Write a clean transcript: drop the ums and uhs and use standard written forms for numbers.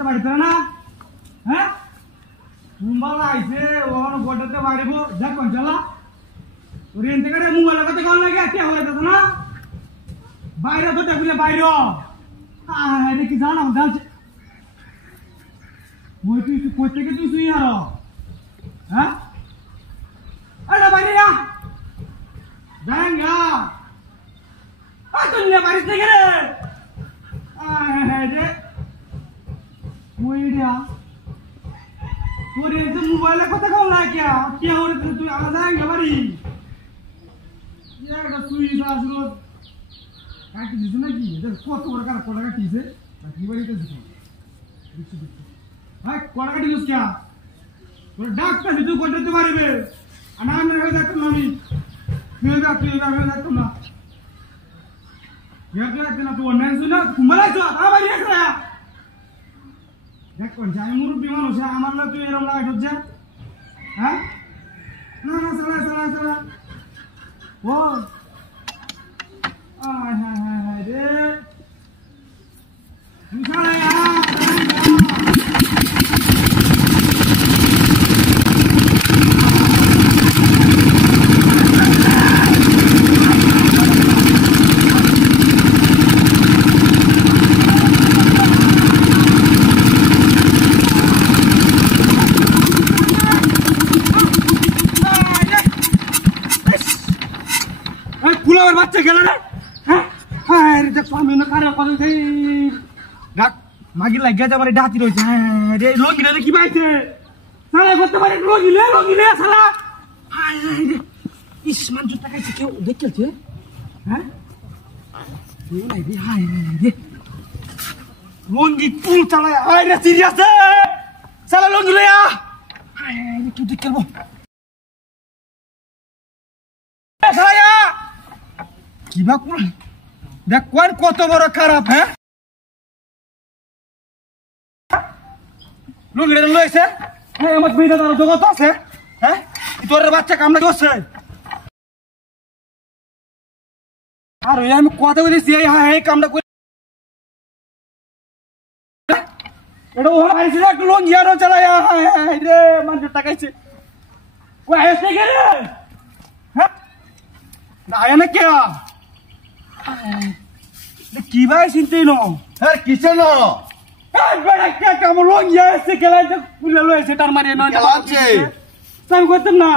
করতে পারিস না হ্যাঁ মোবাইল আইছে ওখানে গোটাতে বাড়িব দেখ কোন চালা তোর এন থেকে মোবাইলের কথা কল লাগে কে হয়ে যাচ্ছে না বাইরে তো দেখলে বাইরে আরে কি জানা দাঁড়ছে ওই তুই কই থেকে তুই আর হ্যাঁ আরে বাইরে যা যাঙ্গা তুই বাড়ি থেকে রে রে ওই রে তোর এই যে মোবাইলের কথা কল লাগে কে হরে তুই আলাদা যাঙ্গা বাড়ি এটা সুইচ আসলো কাটি দিছ নাকি কত বড় কার কোটা কাটিছে কি বাড়িতে দিছ দিছ ভাই কোটা কাটি দিছ क्या তোর ডাক্তার তুই করতে পারবে আনা আমি হয়ে যাচ্ছ না আমি হয়ে যাচ্ছ না না তো অন্য শুনে কুমারাইছ আবার এসে দেখ কোন যাই মুরব্বী মানুষ আমার না তুই এরকম লাগাই হচ্ছে হ্যাঁ না না সালা ও আয় হায় হায় হায় রে নিশানা কুলার বাচ্চা গেল রে হ্যাঁ হ্যাঁ রে আমি না কারে কথা দেই ডাক মাগি লাগিয়া যাবারে ডাতি রইছে হ্যাঁ রে লগি রে কি পাইছে সালা করতে পারে লগি রে সালা হায় রে ইসমান জুতা খাইছে কেউ দেখলছে হ্যাঁ তুই নাই রে হায় রে লঙ্গি পুল চালায় হায় রে সিরিয়াস সালা লঙ্গি লয়া হায় রে তুই দেখলবো সালা কি বা কোন দেখ কোন কত বড় খারাপ হ্যাঁ লুঙ্গিটা লইছে হ্যাঁ আমার বিনা তার জগৎ আছে হ্যাঁ তোর বাচ্চা কামড়া করছে আর আমি কথা বলেছি হ্যাঁ এই কামড়া করে এটা ওখানে আইছিল একটু লঙ্গি আরো চালাই হ্যাঁ রে মানুষ টাকাইছে কই আসছে কে রে হ্যাঁ আয় না কে কি ভাই চিন্তা নো হ্যাঁ কিসে নো বড় কে কাম লঙ্গি আসছে খেলাইতে পুলে লইছে তার মারি না খেলাচ্ছে আমি করতাম না